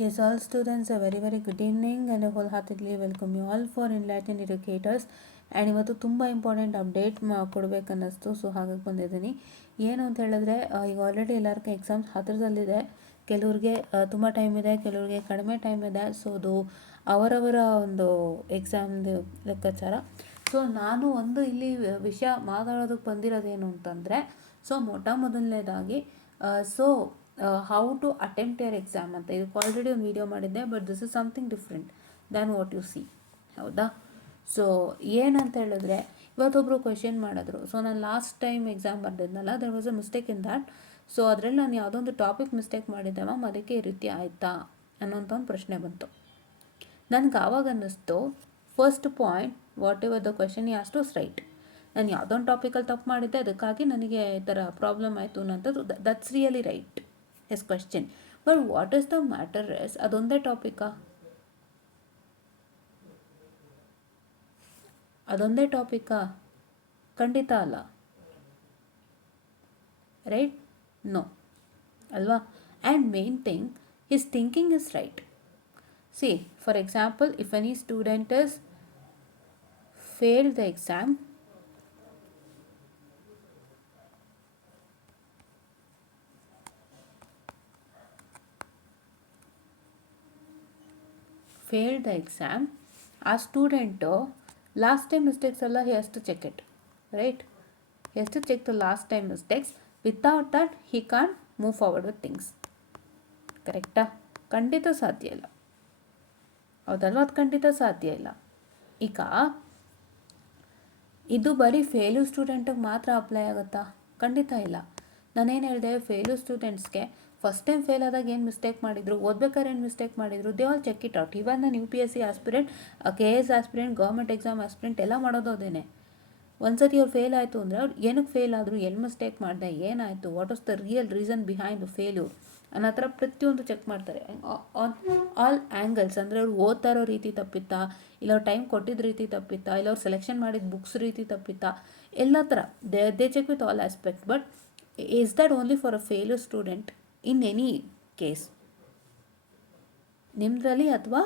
Yes, all students, a very good evening and I wholeheartedly welcome you all for Enlightened Educators. And ಇವತ್ತು ತುಂಬ important update ಕೊಡಬೇಕನ್ನಿಸ್ತು. So ಹಾಗಾಗಿ ಬಂದಿದ್ದೀನಿ. ಏನು ಅಂತ ಹೇಳಿದ್ರೆ, ಈಗ ಆಲ್ರೆಡಿ ಎಲ್ಲರಿಗೂ ಎಕ್ಸಾಮ್ಸ್ ಹತ್ತಿರದಲ್ಲಿದೆ. ಕೆಲವ್ರಿಗೆ ತುಂಬ ಟೈಮ್ ಇದೆ, ಕೆಲವ್ರಿಗೆ ಕಡಿಮೆ ಟೈಮ್ ಇದೆ. ಸೊ ಅದು ಅವರವರ ಒಂದು ಎಕ್ಸಾಮ್ದು ಲೆಕ್ಕಾಚಾರ. ಸೊ ನಾನು ಒಂದು ಇಲ್ಲಿ ವಿಷಯ ಮಾತಾಡೋದಕ್ಕೆ ಬಂದಿರೋದೇನು ಅಂತಂದರೆ, ಸೊ ಮೊದಲನೇದಾಗಿ how to attempt your exam ಅಂತ. ಇದಕ್ಕೆ ಆಲ್ರೆಡಿ ಒಂದು ವಿಡಿಯೋ ಮಾಡಿದ್ದೆ, but this is something different than what you see. ಹೌದಾ? ಸೊ ಏನಂತ ಹೇಳಿದ್ರೆ, ಇವತ್ತೊಬ್ಬರು ಕ್ವೆಶನ್ ಮಾಡಿದ್ರು. ಸೊ ನಾನು ಲಾಸ್ಟ್ ಟೈಮ್ ಎಕ್ಸಾಮ್ ಬರೆದಿದ್ನಲ್ಲ, there was a mistake in that. So ಅದರಲ್ಲಿ ನಾನು ಯಾವುದೊಂದು ಟಾಪಿಕ್ ಮಿಸ್ಟೇಕ್ ಮಾಡಿದ್ದೆ ಮ್ಯಾಮ್, ಅದಕ್ಕೆ ಈ ರೀತಿ ಆಯಿತಾ ಅನ್ನೋಂಥ ಒಂದು ಪ್ರಶ್ನೆ ಬಂತು. ನನಗೆ ಆವಾಗ ಅನ್ನಿಸ್ತು, first point, what ever the question ಈ ಹ್ಯಾಸ್ ಟು ರೈಟ್. ನಾನು ಯಾವುದೊಂದು ಟಾಪಿಕಲ್ಲಿ ತಪ್ಪು ಮಾಡಿದ್ದೆ, ಅದಕ್ಕಾಗಿ ನನಗೆ ಈ ಥರ ಪ್ರಾಬ್ಲಮ್ ಆಯಿತು ಅನ್ನೋಂಥದ್ದು, that's really right yes question. But what is the matter is, ಅದೊಂದೇ ಟಾಪಿಕಾ? ಅದೊಂದೇ ಟಾಪಿಕಾ? ಖಂಡಿತ ಅಲ್ಲ, ರೈಟ್? ನೋ ಅಲ್ವಾ? And main thing, his thinking is right. See, for example, if any student is failed the exam, ಆ ಸ್ಟೂಡೆಂಟು ಲಾಸ್ಟ್ ಟೈಮ್ ಮಿಸ್ಟೇಕ್ಸ್ ಎಲ್ಲ he has to check it, right? He has to check the last time mistakes. Without that he can't move forward with things. ಕರೆಕ್ಟಾ? ಖಂಡಿತ ಸಾಧ್ಯ ಇಲ್ಲ. ಹೌದಲ್ವ? ಅದು ಖಂಡಿತ ಸಾಧ್ಯ ಇಲ್ಲ. ಈಗ ಇದು ಬರೀ ಫೇಲು ಸ್ಟೂಡೆಂಟಿಗೆ ಮಾತ್ರ ಅಪ್ಲೈ ಆಗುತ್ತಾ? ಖಂಡಿತ ಇಲ್ಲ. ನಾನೇನು ಹೇಳಿದೆ, ಫೇಲು ಸ್ಟೂಡೆಂಟ್ಸ್ಗೆ ಫಸ್ಟ್ ಟೈಮ್ ಫೇಲ್ ಆದಾಗ ಏನು ಮಿಸ್ಟೇಕ್ ಮಾಡಿದ್ರು, ಓದ್ಬೇಕಾದ್ರೆ ಏನು ಮಿಸ್ಟೇಕ್ ಮಾಡಿದ್ರು, they all check it out. Even ನಾನು UPSC aspirant, KS aspirant, government exam aspirant ಎಲ್ಲ ಮಾಡೋದು ಅದೇನೆ. ಒಂದ್ಸತಿ ಅವ್ರು ಫೇಲ್ ಆಯಿತು ಅಂದರೆ ಅವ್ರು ಏನಕ್ಕೆ ಫೇಲ್ ಆದರು, ಎಲ್ಲಿ ಮಿಸ್ಟೇಕ್ ಮಾಡಿದೆ, ಏನಾಯಿತು, what was the real reason behind the failure ಅನ್ನೋ ಥರ ಪ್ರತಿಯೊಂದು ಚೆಕ್ ಮಾಡ್ತಾರೆ. On all angles. ಅಂದರೆ ಅವ್ರು ಓದ್ತಾ ಇರೋ ರೀತಿ ತಪ್ಪಿತ್ತಾ, ಇಲ್ಲ ಅವ್ರು ಟೈಮ್ ಕೊಟ್ಟಿದ್ದ ರೀತಿ ತಪ್ಪಿತ್ತಾ, ಇಲ್ಲ ಅವ್ರು ಸೆಲೆಕ್ಷನ್ ಮಾಡಿದ ಬುಕ್ಸ್ ರೀತಿ ತಪ್ಪಿತ್ತಾ, ಎಲ್ಲ ಥರ they check with all aspect. But is that only for a failure student in any case? ನಿಮ್ಮದ್ರಲ್ಲಿ ಅಥವಾ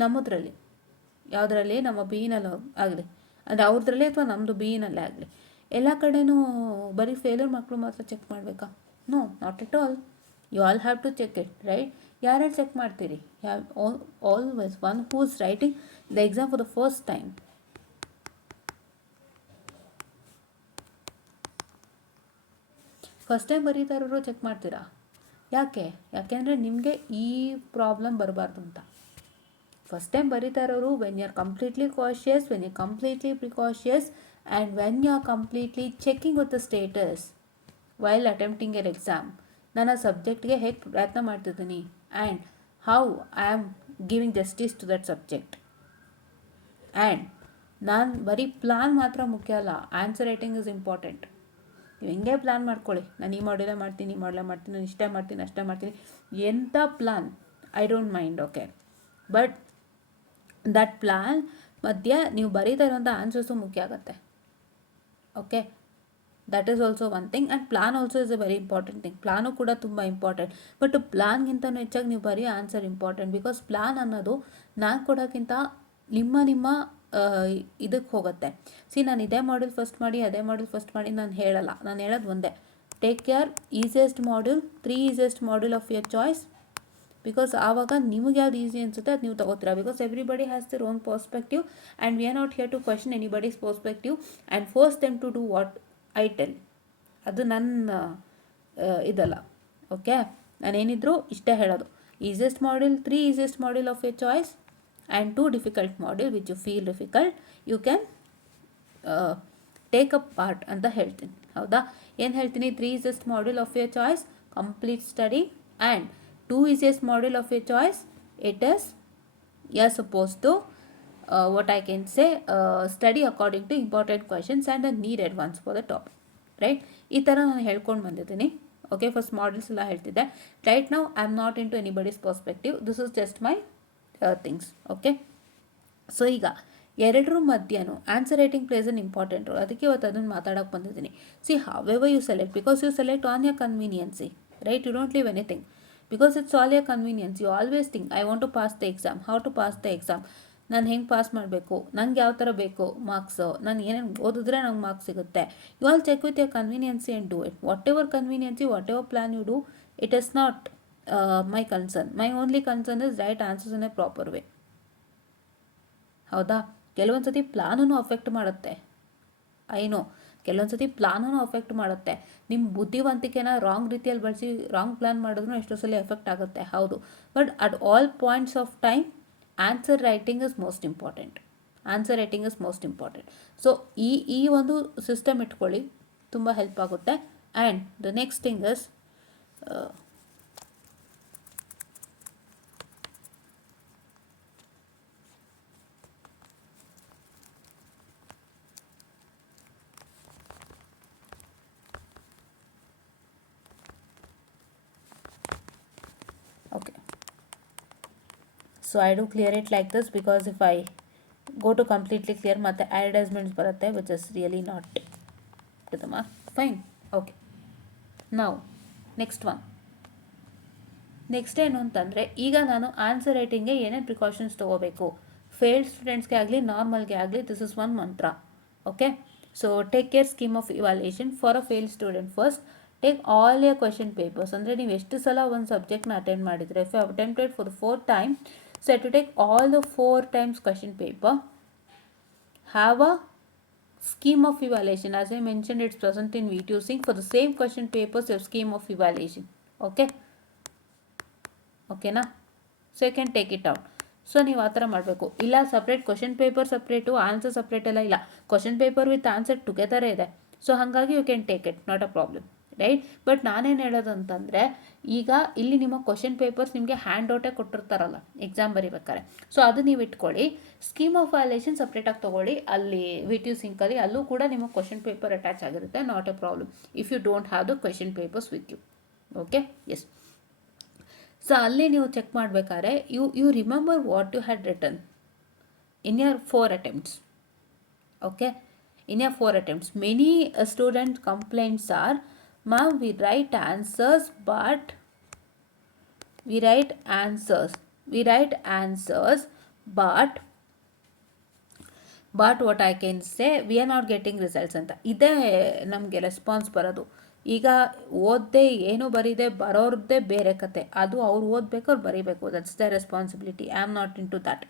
ನಮ್ಮದ್ರಲ್ಲಿ, ಯಾವುದರಲ್ಲಿ, ನಮ್ಮ BE-ನಲ್ಲಿ ಆಗಲಿ, ಅಂದರೆ ಅವ್ರದ್ರಲ್ಲಿ ಅಥವಾ ನಮ್ಮದು BE-ನಲ್ಲೇ ಆಗಲಿ, ಎಲ್ಲ ಕಡೆನೂ ಬರೀ ಫೇಲ್ಯೂರ್ ಮಕ್ಕಳು ಮಾತ್ರ ಚೆಕ್ ಮಾಡಬೇಕಾ? No, not at all. You all have to check it, right? ಯಾರ್ಯಾರು ಚೆಕ್ ಮಾಡ್ತೀರಿ? Always one who is writing the exam for the first time. First time ಬರೀತಾ ಇರೋರು ಚೆಕ್ ಮಾಡ್ತೀರಾ? ಯಾಕೆಂದರೆ ನಿಮಗೆ ಈ ಪ್ರಾಬ್ಲಮ್ ಬರಬಾರ್ದು ಅಂತ. ಫಸ್ಟ್ ಟೈಮ್ ಬರೀತಾ ಇರೋರು, when you are completely cautious, when you completely precautious, and when you are completely checking with the status while attempting your exam. ನಾನು ಆ ಸಬ್ಜೆಕ್ಟ್ಗೆ ಹೇಗೆ ಪ್ರಯತ್ನ ಮಾಡ್ತಿದ್ದೀನಿ, and how I am giving justice to that subject. And ನಾನು ಬರೀ plan ಮಾತ್ರ ಮುಖ್ಯ ಅಲ್ಲ, ಆನ್ಸರ್ ರೈಟಿಂಗ್ ಇಸ್ ಇಂಪಾರ್ಟೆಂಟ್. ನೀವು ಹೆಂಗೆ ಪ್ಲ್ಯಾನ್ ಮಾಡ್ಕೊಳ್ಳಿ, ನಾನು ಈ ಮಾಡಲೇ ಮಾಡ್ತೀನಿ, ಈ ಮಾಡಲೇ ಮಾಡ್ತೀನಿ, ನಾನು ಇಷ್ಟೇ ಮಾಡ್ತೀನಿ, ಅಷ್ಟೇ ಮಾಡ್ತೀನಿ, ಎಂಥ plan, I don't mind, okay? But that plan ಮಧ್ಯೆ ನೀವು ಬರೀತಾ ಇರೋಂಥ ಆನ್ಸರ್ಸು ಮುಖ್ಯ ಆಗುತ್ತೆ, okay? That is also one thing. And plan also is a very important thing. Plan ಕೂಡ ತುಂಬ ಇಂಪಾರ್ಟೆಂಟ್. ಬಟ್ ಪ್ಲಾನ್ಗಿಂತನೂ ಹೆಚ್ಚಾಗಿ ನೀವು ಬರೀ ಆನ್ಸರ್ ಇಂಪಾರ್ಟೆಂಟ್. ಬಿಕಾಸ್ ಪ್ಲಾನ್ ಅನ್ನೋದು ನಾನು ಕೊಡೋಕ್ಕಿಂತ ನಿಮ್ಮ ಇದಕ್ಕೆ ಹೋಗುತ್ತೆ. ನಾನು ಇದೇ ಮಾಡ್ಯೂಲ್ ಫಸ್ಟ್ ಮಾಡಿ, ಅದೇ ಮಾಡ್ಯೂಲ್ ಫಸ್ಟ್ ಮಾಡಿ ನಾನು ಹೇಳಲ್ಲ. ನಾನು ಹೇಳೋದು ಒಂದೇ, take care easiest module, 3 easiest module of your choice. Because ಆವಾಗ ನಿಮಗೆ ಯಾವ್ದು ಈಸಿ ಅನಿಸುತ್ತೆ ಅದು ನೀವು ತೊಗೋತೀರಾ. Because everybody has their own perspective and we are not here to question anybody's perspective and force them to do what I tell. ಅದು ನನ್ನ ಇದಲ್ಲ, ಓಕೆ? ನಾನೇನಿದ್ರು ಇಷ್ಟೇ ಹೇಳೋದು, easiest module, 3 easiest module of your choice and 2 difficult module which you feel difficult, you can take up part ಅಂತ ಹೇಳ್ತೀನಿ. ಹೌದಾ? ಏನು ಹೇಳ್ತೀನಿ? 3 easiest module of your choice, complete study, and 2 easiest module of your choice, it is you are suppose to what I can say, study according to important questions and the needed ones for the topic, right? ಈ ಥರ ನಾನು ಹೇಳ್ಕೊಂಡು ಬಂದಿದ್ದೀನಿ, okay? First modules ಎಲ್ಲ ಹೇಳ್ತಿದ್ದೆ. Right now I am not into anybody's perspective, this is just my things, okay? So ಈಗ ಎರಡರ ಮಧ್ಯನೂ answer writing plays an important role. ಅದಕ್ಕೆ ಇವತ್ತು ಅದನ್ನು ಮಾತಾಡೋಕ್ಕೆ ಬಂದಿದ್ದೀನಿ. See, however you select, because you select on your convenience, right? You don't leave anything. Because it's all your convenience. You always think I want to pass the exam, how to pass the exam, ನಾನು ಹೆಂಗೆ pass ಮಾಡಬೇಕು, ನಂಗೆ ಯಾವ ಥರ ಬೇಕು marks, ನಾನು ಏನೇನು ಓದಿದ್ರೆ ನಂಗೆ ಮಾರ್ಕ್ಸ್ ಸಿಗುತ್ತೆ. You all check with your convenience and do it. Whatever convenience, whatever plan you do, it is not my concern. My only concern is write answers in a proper way. ಹೌದಾ? ಕೆಲವೊಂದು ಸತಿ ಪ್ಲಾನೂ affect ಮಾಡುತ್ತೆ. I know ಕೆಲವೊಂದು ಸತಿ ಪ್ಲಾನೂ affect ಮಾಡುತ್ತೆ. ನಿಮ್ಮ ಬುದ್ಧಿವಂತಿಕೆನ wrong ರೀತಿಯಲ್ಲಿ ಬಳಸಿ ರಾಂಗ್ ಪ್ಲ್ಯಾನ್ ಮಾಡಿದ್ರು ಎಷ್ಟೋ ಸಲ ಎಫೆಕ್ಟ್ ಆಗುತ್ತೆ, ಹೌದು. But at all points of time answer writing is most important. Answer writing is most important. So ಈ ಒಂದು ಸಿಸ್ಟಮ್ ಇಟ್ಕೊಳ್ಳಿ, ತುಂಬ ಹೆಲ್ಪ್ ಆಗುತ್ತೆ. And the next thing is okay. So I do clear it like this because if I go to completely clear ಮತ್ತೆ advertisements ಬರುತ್ತೆ, which is really not to the mark. Fine. Okay. Now next one. Next ಏನು ಅಂತಂದರೆ, ಈಗ ನಾನು answer ರೈಟಿಂಗ್ಗೆ ಏನೇನು precautions ತೊಗೋಬೇಕು, failed ಸ್ಟೂಡೆಂಟ್ಸ್ಗೆ ಆಗಲಿ ನಾರ್ಮಲ್ಗೆ ಆಗಲಿ, this is one mantra. Okay. So take care scheme of evaluation for a failed student. First take all your question papers. ಅಂದರೆ ನೀವು ಎಷ್ಟು ಸಲ ಒಂದು ಸಬ್ಜೆಕ್ಟ್ನ ಅಟೆಂಡ್ ಮಾಡಿದರೆ, if you have attempted for the 4th time, so you have to take all the 4 times question paper. Have a scheme of evaluation. As I mentioned, it's present in video sync. For the same question papers, you have scheme of evaluation. Okay. ಓಕೆನಾ? So you can take it out. So ನೀವು ಆ ಥರ ಮಾಡಬೇಕು. ಇಲ್ಲ separate question paper separate, answer separate ಎಲ್ಲ ಇಲ್ಲ, question paper with answer ಟುಗೆದರೇ ಇದೆ. ಸೊ ಹಾಗಾಗಿ you can take it, not a problem, right. But ನಾನೇನು ಹೇಳೋದು ಅಂತಂದರೆ, ಈಗ ಇಲ್ಲಿ ನಿಮ್ಮ ಕ್ವಶನ್ ಪೇಪರ್ಸ್ ನಿಮಗೆ ಹ್ಯಾಂಡ್ ಔಟೇ ಕೊಟ್ಟಿರ್ತಾರಲ್ಲ ಎಕ್ಸಾಮ್ ಬರೀಬೇಕಾರೆ, ಸೊ ಅದು ನೀವು ಇಟ್ಕೊಳ್ಳಿ. ಸ್ಕೀಮ್ ಆಫ್ ವ್ಯಾಲ್ಯೂಯೇಷನ್ ಸಪ್ರೇಟಾಗಿ ತೊಗೊಳ್ಳಿ. ಅಲ್ಲಿ ವಿಟಿಯು ಸಿಂಕಲ್ಲಿ ಅಲ್ಲೂ ಕೂಡ ನಿಮ್ಮ ಕ್ವಶನ್ ಪೇಪರ್ ಅಟ್ಯಾಚ್ ಆಗಿರುತ್ತೆ, not a problem if you don't have the question papers with you. Okay. Yes. So ಅಲ್ಲಿ ನೀವು ಚೆಕ್ ಮಾಡಬೇಕಾದ್ರೆ you remember what you had written in your 4 attempts. Okay. In your 4 attempts, many student complaints are, ma'am, we write answers, but what I can say, we are not getting results ಅಂತ. ಇದೇ ನಮಗೆ response ಬರೋದು. ಈಗ ಓದದೆ ಏನೂ ಬರೀದೆ ಬರೋರದ್ದೇ ಬೇರೆ ಕತೆ, ಅದು ಅವ್ರು ಓದಬೇಕು, ಅವ್ರು ಬರೀಬೇಕು, that's the responsibility. I am not into that,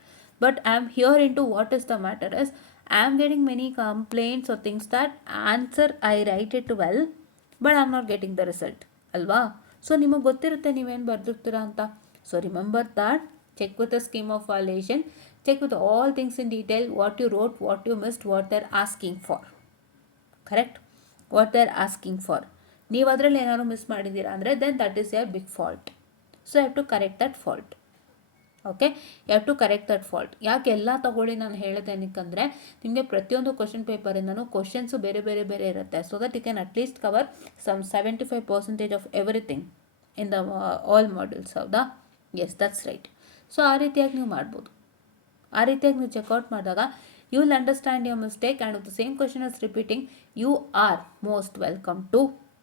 but I am here into what is the matter is, I am getting many complaints are things that answer I write it well, but I am not getting the result ಅಲ್ವಾ. So ನಿಮಗೆ ಗೊತ್ತಿರುತ್ತೆ ನೀವೇನು ಬರೆದಿರ್ತೀರಾ ಅಂತ. So remember that, check with the scheme of valuation, check with all things in detail, what you wrote, what you missed, what they're asking for. Correct? What they're asking for. ನೀವು ಅದರಲ್ಲಿ ಏನಾದ್ರು miss ಮಾಡಿದ್ದೀರಾ ಅಂದರೆ then that is a big fault. So you have to correct that fault. Okay. You have to correct that fault. ಯಾಕೆ ಎಲ್ಲ ತಗೊಳ್ಳಿ ನಾನು ಹೇಳೋದೇನಕ್ಕಂದರೆ, ನಿಮಗೆ ಪ್ರತಿಯೊಂದು ಕ್ವಶನ್ ಪೇಪರಿಂದನೂ ಕ್ವಶನ್ಸು ಬೇರೆ ಬೇರೆ ಬೇರೆ ಇರುತ್ತೆ. So that you can at least cover some 75% of everything in the all modules. ಹೌದಾ? Yes, that's right. ಸೊ ಆ ರೀತಿಯಾಗಿ ನೀವು ಮಾಡ್ಬೋದು. ಆ ರೀತಿಯಾಗಿ ನೀವು ಚೆಕ್ಔಟ್ ಮಾಡಿದಾಗ you will understand your mistake, and with the same question is repeating, you are most welcome to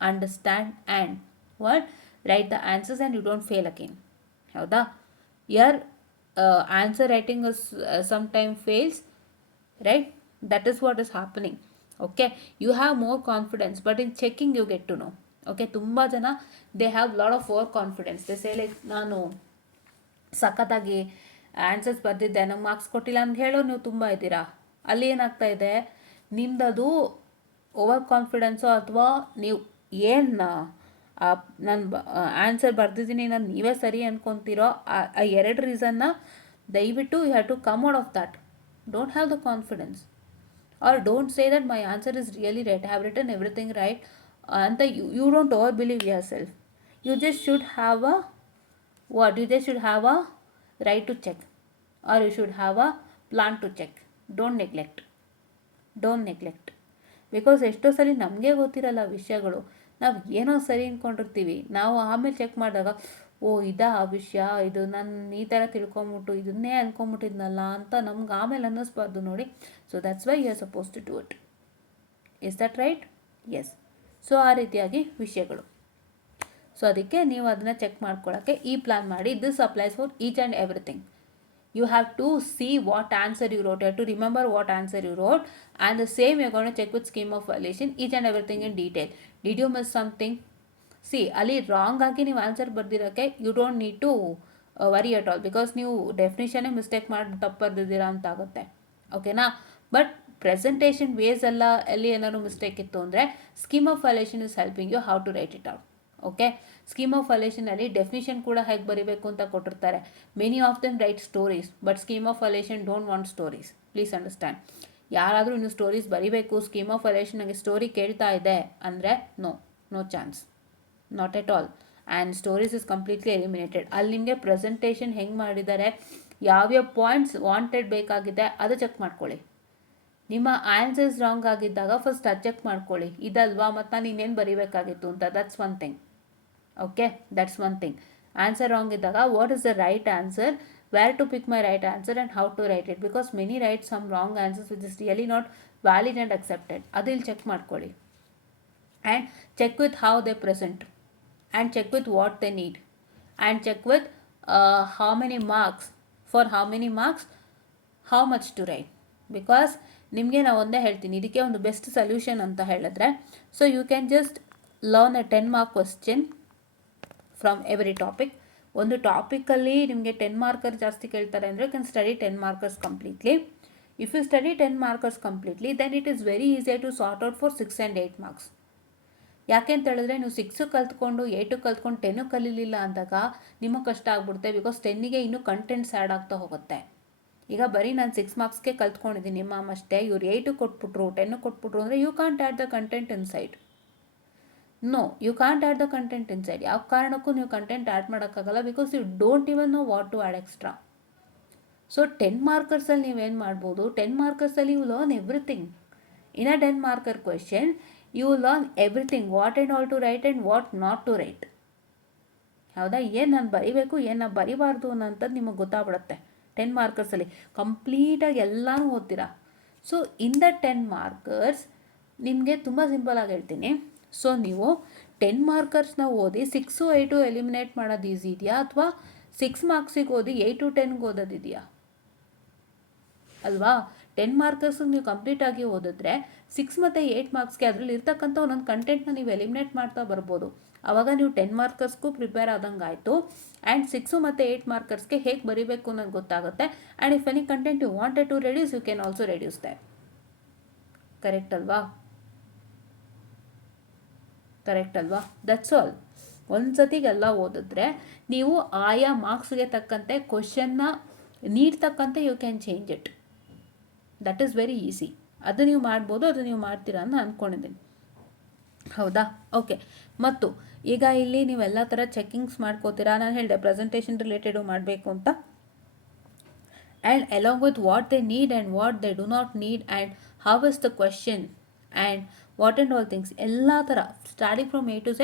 understand and what write the answers, and you don't fail again. ಹೌದಾ? Your answer writing is sometime fails, right? That is what is happening. Okay. You have more confidence, but in checking you get to know. Okay. ತುಂಬ ಜನ they have lot of over confidence. They say like, ನಾನು ಸಖತ್ತಾಗಿ answers ಬರೆದಿದ್ದೆ, ನಂಗೆ marks ಕೊಟ್ಟಿಲ್ಲ ಅಂತ ಹೇಳೋರು ನೀವು ತುಂಬ ಇದ್ದೀರಾ. ಅಲ್ಲಿ ಏನಾಗ್ತಾ ಇದೆ, ನಿಮ್ಮದು ಓವರ್ ಕಾನ್ಫಿಡೆನ್ಸು ಅಥವಾ ನೀವು ಏನು ನಾನು ಆನ್ಸರ್ ಬರೆದಿದ್ದೀನಿ ನಾನು ನೀವೇ ಸರಿ ಅಂದ್ಕೊತೀರೋ, ಆ 2 ರೀಸನ್ನ ದಯವಿಟ್ಟು you have to come out of that. Don't have the confidence, or don't say that my answer is really right, have written everything right ಅಂತ. You don't over believe yourself. You just should have a what, you just should have a right to check, or you should have a plan to check. Don't neglect. Because ಎಷ್ಟೋ ಸಲ ನಮಗೆ ಗೊತ್ತಿರಲ್ಲ ವಿಷಯಗಳು, ನಾವು ಏನೋ ಸರಿ ಅಂದ್ಕೊಂಡಿರ್ತೀವಿ, ನಾವು ಆಮೇಲೆ ಚೆಕ್ ಮಾಡಿದಾಗ ಓ ಇದಾ ಆ ವಿಷಯ, ಇದು ನಾನು ಈ ಥರ ತಿಳ್ಕೊಂಬಿಟ್ಟು ಇದನ್ನೇ ಅಂದ್ಕೊಂಬಿಟ್ಟಿದ್ನಲ್ಲ ಅಂತ ನಮ್ಗೆ ಆಮೇಲೆ ಅನ್ನಿಸ್ಬಾರ್ದು ನೋಡಿ. So that's why you are suppose to do it. Is that right? Yes. So ಆ ರೀತಿಯಾಗಿ ವಿಷಯಗಳು. ಸೊ ಅದಕ್ಕೆ ನೀವು ಅದನ್ನು ಚೆಕ್ ಮಾಡ್ಕೊಳ್ಳೋಕ್ಕೆ ಈ ಪ್ಲಾನ್ ಮಾಡಿ. This applies for each and everything. You have to see what answer you wrote. You have to remember what answer you wrote, and the same you're going to check with scheme of violation, each and everything in detail. Did you miss something? See, ಅಲ್ಲಿ wrong ಆಗಿ ನೀವು answer ಬರ್ದಿರೋಕ್ಕೆ you don't need to worry at all, because ನೀವು ಡೆಫಿನಿಷನ್ನೇ mistake ಮಾಡಿ ತಪ್ಪು ಬರ್ದಿದ್ದೀರಾ ಅಂತ ಆಗುತ್ತೆ. ಓಕೆನಾ? ಬಟ್ ಪ್ರೆಸೆಂಟೇಷನ್ ವೇಸ್ ಎಲ್ಲ ಎಲ್ಲಿ ಏನಾದ್ರು ಮಿಸ್ಟೇಕ್ ಇತ್ತು ಅಂದರೆ scheme of valuation is helping you how to write it out. Okay, scheme of ವೈಲೇಷನಲ್ಲಿ ಡೆಫಿನಿಷನ್ ಕೂಡ ಹೇಗೆ ಬರೀಬೇಕು ಅಂತ ಕೊಟ್ಟಿರ್ತಾರೆ. Many of them write stories, but scheme of valuation don't want stories. Please understand. ಯಾರಾದರೂ ಇನ್ನು ಸ್ಟೋರೀಸ್ ಬರೀಬೇಕು, ಸ್ಕೀಮ್ ಆಫ್ ವೈಲೇಷನ್ ನನಗೆ ಸ್ಟೋರಿ ಕೇಳ್ತಾ ಇದೆ ಅಂದರೆ no chance, not at all. And stories is completely eliminated. ಅಲ್ಲಿ ನಿಮಗೆ ಪ್ರೆಸೆಂಟೇಷನ್ ಹೆಂಗೆ ಮಾಡಿದ್ದಾರೆ, ಯಾವ್ಯಾವ ಪಾಯಿಂಟ್ಸ್ ವಾಂಟೆಡ್ ಬೇಕಾಗಿದೆ ಅದು ಚೆಕ್ ಮಾಡ್ಕೊಳ್ಳಿ. ನಿಮ್ಮ ಆನ್ಸರ್ಸ್ ರಾಂಗ್ ಆಗಿದ್ದಾಗ ಫಸ್ಟ್ ಅದು ಚೆಕ್ ಮಾಡ್ಕೊಳ್ಳಿ, ಇದಲ್ವಾ ಮತ್ತು ನಾನು ಇನ್ನೇನು ಬರೀಬೇಕಾಗಿತ್ತು ಅಂತ. That's one thing. Okay, that's one thing. Answer wrong ಇದ್ದಾಗ what is the right answer, where to pick my right answer and how to write it, because many write some wrong answers which is really not valid and accepted. ಅದು ಇಲ್ಲಿ check ಮಾಡ್ಕೊಳ್ಳಿ. And check with how they present, and check with what they need, and check with how many marks, for how many marks, how much to write. Because ನಿಮಗೆ ನಾವು ಒಂದೇ ಹೇಳ್ತೀನಿ, ಇದಕ್ಕೆ ಒಂದು best solution ಅಂತ ಹೇಳಿದ್ರೆ, so you can just learn a 10 mark question from every topic. ಒಂದು ಟಾಪಿಕಲ್ಲಿ ನಿಮಗೆ 10 ಮಾರ್ಕರ್ ಜಾಸ್ತಿ ಕೇಳ್ತಾರೆ ಅಂದರೆ you can study 10 markers completely. If you study 10 markers completely, then it is very easy to sort out for 6 and 8 marks. ಯಾಕೆ ಅಂತ ಹೇಳಿದ್ರೆ ನೀವು 6 ಕಲ್ತ್ಕೊಂಡು 8 ಕಲ್ತ್ಕೊಂಡು 10 ಕಲೀಲಿಲ್ಲ ಅಂದಾಗ ನಿಮಗೆ ಕಷ್ಟ ಆಗ್ಬಿಡುತ್ತೆ. ಬಿಕಾಸ್ 10ಗೆ ಇನ್ನೂ ಕಂಟೆಂಟ್ಸ್ ಆ್ಯಡ್ ಆಗ್ತಾ ಹೋಗುತ್ತೆ. ಈಗ ಬರೀ ನಾನು 6 ಮಾರ್ಕ್ಸ್ಗೆ ಕಲ್ತ್ಕೊಂಡಿದ್ದೀನಿ ಮ್ಯಾಮ್ ಅಷ್ಟೇ, ಇವ್ರು 8 ಕೊಟ್ಬಿಟ್ರು 10 ಕೊಟ್ಬಿಟ್ರು ಅಂದರೆ you can't add the content inside. No, you can't add the content inside. ಯಾವ ಕಾರಣಕ್ಕೂ ನೀವು ಕಂಟೆಂಟ್ ಆ್ಯಡ್ ಮಾಡೋಕ್ಕಾಗಲ್ಲ, because you don't even know what to add extra. So 10 ಮಾರ್ಕರ್ಸಲ್ಲಿ ನೀವೇನು ಮಾಡ್ಬೋದು, 10 ಮಾರ್ಕರ್ಸಲ್ಲಿ you learn everything. In a 10 marker question you learn everything, what and all to write and what not to write. ಹೌದಾ? ಏನು ನಾನು ಬರೀಬೇಕು, ಏನು ನಾನು ಬರೀಬಾರ್ದು ಅನ್ನೋಂಥದ್ದು ನಿಮಗೆ ಗೊತ್ತಾಗ್ಬಿಡುತ್ತೆ 10 ಮಾರ್ಕರ್ಸಲ್ಲಿ. ಕಂಪ್ಲೀಟಾಗಿ ಎಲ್ಲನೂ ಓದ್ತೀರಾ. ಸೊ ಇನ್ ದ 10 ಮಾರ್ಕರ್ಸ್ ನಿಮಗೆ ತುಂಬ ಸಿಂಪಲಾಗಿ ಹೇಳ್ತೀನಿ. ಸೊ ನೀವು 10 ಮಾರ್ಕರ್ಸ್ನ ಓದಿ 6, 8 ಎಲಿಮಿನೇಟ್ ಮಾಡೋದು ಈಸಿ ಇದೆಯಾ, ಅಥವಾ 6 ಮಾರ್ಕ್ಸಿಗೆ ಓದಿ 8, 10ಗೆ ಓದೋದಿದೆಯಾ? ಅಲ್ವಾ? 10 ಮಾರ್ಕರ್ಸ್ಗೆ ನೀವು ಕಂಪ್ಲೀಟಾಗಿ ಓದಿದ್ರೆ 6 ಮತ್ತು 8 ಮಾರ್ಕ್ಸ್ಗೆ ಅದರಲ್ಲಿ ಇರ್ತಕ್ಕಂಥ ಒಂದೊಂದು ಕಂಟೆಂಟ್ನ ನೀವು ಎಲಿಮಿನೇಟ್ ಮಾಡ್ತಾ ಬರ್ಬೋದು. ಆವಾಗ ನೀವು 10 ಮಾರ್ಕರ್ಸ್ಗೂ ಪ್ರಿಪೇರ್ ಆದಂಗೆ ಆಯಿತು. ಆ್ಯಂಡ್ 6 ಮತ್ತು 8 ಮಾರ್ಕರ್ಸ್ಗೆ ಹೇಗೆ ಬರೀಬೇಕು ಅನ್ನೋದು ಗೊತ್ತಾಗುತ್ತೆ. And if any content you wanted to reduce, you can also reduce that. Correct ಅಲ್ವಾ? ಕರೆಕ್ಟ್ ಅಲ್ವಾ? That's all. ಒಂದು ಸತಿಗೆಲ್ಲ ಓದಿದ್ರೆ ನೀವು ಆಯಾ ಮಾರ್ಕ್ಸ್ಗೆ ತಕ್ಕಂತೆ ಕ್ವಶನ್ನ ನೀಡ್ತಕ್ಕಂತೆ you can change it. That is very easy. ಅದು ನೀವು ಮಾಡ್ಬೋದು, ಅದು ನೀವು ಮಾಡ್ತೀರಾ ಅಂತ ಅಂದ್ಕೊಂಡಿದ್ದೀನಿ. ಹೌದಾ? ಓಕೆ. ಮತ್ತು ಈಗ ಇಲ್ಲಿ ನೀವೆಲ್ಲ ಥರ ಚೆಕಿಂಗ್ಸ್ ಮಾಡ್ಕೋತೀರಾ. ನಾನು ಹೇಳಿದೆ ಪ್ರೆಸೆಂಟೇಷನ್ ರಿಲೇಟೆಡು ಮಾಡಬೇಕು ಅಂತ. And along with what they need and what they do not need and how is the question and what and all things, ಎಲ್ಲ ಥರ starting from A to Z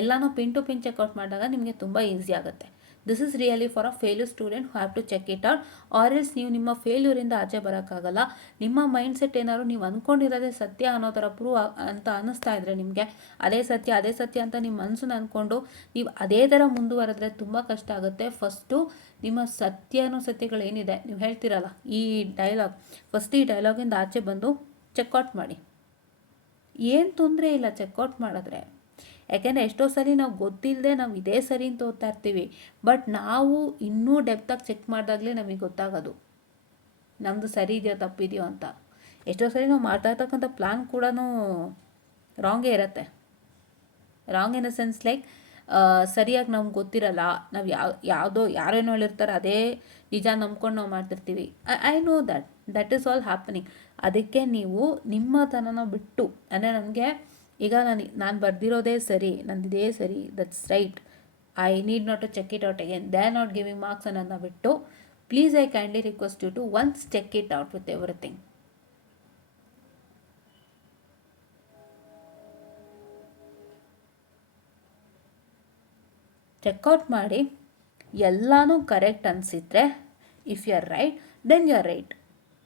ಎಲ್ಲನೂ ಪಿನ್ ಟು ಪಿನ್ ಚೆಕ್ಔಟ್ ಮಾಡಿದಾಗ ನಿಮಗೆ ತುಂಬ easy ಆಗುತ್ತೆ. This is really for a failure student who have to check it out, or else ನೀವು ನಿಮ್ಮ ಫೇಲ್ಯೂರಿಂದ ಆಚೆ ಬರೋಕ್ಕಾಗಲ್ಲ. ನಿಮ್ಮ ಮೈಂಡ್ಸೆಟ್ ಏನಾದ್ರು ನೀವು ಅಂದ್ಕೊಂಡಿರೋದೇ ಸತ್ಯ ಅನ್ನೋ ಥರ ಪ್ರೂವ್ ಅಂತ ಅನ್ನಿಸ್ತಾ ಇದ್ರೆ ನಿಮಗೆ ಅದೇ ಸತ್ಯ ಅಂತ ನಿಮ್ಮ ಮನಸ್ಸನ್ನು ಅಂದ್ಕೊಂಡು ನೀವು ಅದೇ ಥರ ಮುಂದುವರೆದ್ರೆ ತುಂಬ ಕಷ್ಟ ಆಗುತ್ತೆ. ಫಸ್ಟು ನಿಮ್ಮ ಸತ್ಯಾನುಸತ್ಯಗಳೇನಿದೆ ನೀವು ಹೇಳ್ತಿರಲ್ಲ ಈ ಡೈಲಾಗ್, ಫಸ್ಟ್ ಈ ಡೈಲಾಗಿಂದ ಆಚೆ ಬಂದು ಚೆಕ್ಔಟ್ ಮಾಡಿ. ಏನು ತೊಂದರೆ ಇಲ್ಲ ಚೆಕ್ಔಟ್ ಮಾಡಿದ್ರೆ. ಯಾಕೆಂದರೆ ಎಷ್ಟೋ ಸರಿ ನಾವು ಗೊತ್ತಿಲ್ಲದೆ ನಾವು ಇದೇ ಸರಿ ಅಂತ ಓದ್ತಾ ಇರ್ತೀವಿ. ಬಟ್ ನಾವು ಇನ್ನೂ ಡೆಪ್ತಾಗಿ ಚೆಕ್ ಮಾಡಿದಾಗಲೇ ನಮಗೆ ಗೊತ್ತಾಗೋದು ನಮ್ಮದು ಸರಿ ಇದೆಯೋ ತಪ್ಪಿದೆಯೋ ಅಂತ. ಎಷ್ಟೋ ಸರಿ ನಾವು ಮಾಡ್ತಾ ಇರ್ತಕ್ಕಂಥ ಪ್ಲ್ಯಾನ್ ಕೂಡ ರಾಂಗೇ ಇರುತ್ತೆ. Wrong in the sense like ಸರಿಯಾಗಿ ನಮ್ಗೆ ಗೊತ್ತಿರಲ್ಲ. ನಾವು ಯಾರೇನೋ ಹೇಳಿರ್ತಾರೆ ಅದೇ ನಿಜ ನಂಬ್ಕೊಂಡು ನಾವು ಮಾಡ್ತಿರ್ತೀವಿ. I know that is all happening. ಅದಕ್ಕೆ ನೀವು ನಿಮ್ಮತನನ ಬಿಟ್ಟು, ಅಂದರೆ ನನಗೆ ಈಗ ನಾನು ಬರ್ದಿರೋದೇ ಸರಿ, ನಂದಿದೇ ಸರಿ, that's right, I need not to check it out again, they are not giving marks ಅನ್ನೋದನ್ನ ಬಿಟ್ಟು please I kindly request you to once check it out with everything. Check out ಮಾಡಿ ಎಲ್ಲನೂ ಕರೆಕ್ಟ್ ಅನಿಸಿದ್ರೆ, if you are right then you are right.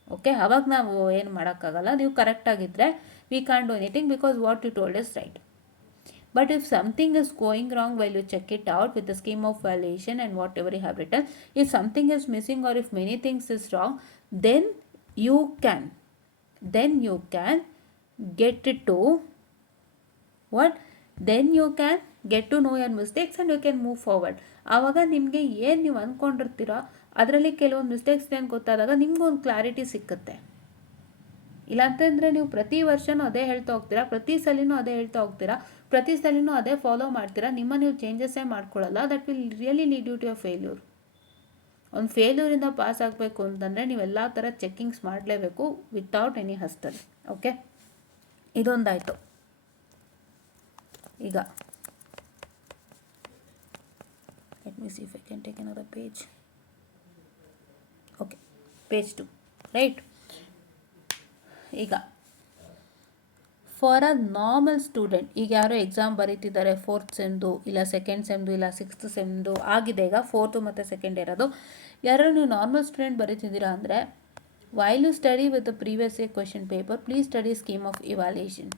Okay, ಅವಾಗ ನಾವು ಏನು ಮಾಡೋಕ್ಕಾಗಲ್ಲ. ನೀವು ಕರೆಕ್ಟಾಗಿದ್ದರೆ we can do anything because what you told is right. But if something is going wrong while you check it out with the scheme of valuation and whatever you have written, if something is missing or if many things is wrong, then you can get it to what? Then you can get to know your mistakes and you can move forward. ಆವಾಗ ನಿಮಗೆ ಏನು ನೀವು ಅಂದ್ಕೊಂಡಿರ್ತೀರೋ ಅದರಲ್ಲಿ ಕೆಲವೊಂದು mistakes ಏನು ಗೊತ್ತಾದಾಗ ನಿಮಗೂ ಒಂದು ಕ್ಲಾರಿಟಿ ಸಿಕ್ಕುತ್ತೆ. ಇಲ್ಲಾಂತಂದರೆ ನೀವು ಪ್ರತಿ ವರ್ಷವೂ ಅದೇ ಹೇಳ್ತಾ ಹೋಗ್ತೀರಾ, ಪ್ರತಿ ಸಲಿನೂ ಅದೇ ಹೇಳ್ತಾ ಹೋಗ್ತೀರಾ, ಪ್ರತಿ ಸಲಿನೂ ಅದೇ ಫಾಲೋ ಮಾಡ್ತೀರಾ, ನಿಮ್ಮ ನೀವು ಚೇಂಜಸ್ಸೇ ಮಾಡ್ಕೊಳ್ಳಲ್ಲ. That will really lead you to a failure. ಒಂದು ಫೇಲ್ಯೂರಿಂದ ಪಾಸ್ ಆಗಬೇಕು ಅಂತಂದರೆ ನೀವೆಲ್ಲ ಥರ ಚೆಕ್ಕಿಂಗ್ಸ್ ಮಾಡಲೇಬೇಕು ವಿತೌಟ್ ಎನಿ ಹಸ್ಟಲ್. ಓಕೆ, ಇದೊಂದಾಯಿತು. ಈಗ let me see if I can take another page. Okay, page 2 right. ಈಗ ಫಾರ್ ಅ ನಾರ್ಮಲ್ ಸ್ಟೂಡೆಂಟ್, ಈಗ ಯಾರೋ ಎಕ್ಸಾಮ್ ಬರೀತಿದ್ದಾರೆ 4th ಸೆಮ್ದು ಇಲ್ಲ 2nd ಸೆಮ್ದು ಇಲ್ಲ 6th ಸೆಮ್ದು ಆಗಿದೆ, ಈಗ 4th ಮತ್ತು 2nd ಇರೋದು. ಯಾರೋ ನೀವು ನಾರ್ಮಲ್ ಸ್ಟೂಡೆಂಟ್ ಬರೀತಿದ್ದೀರಾ ಅಂದರೆ, while you study with the previous year question paper, please study scheme of evaluation.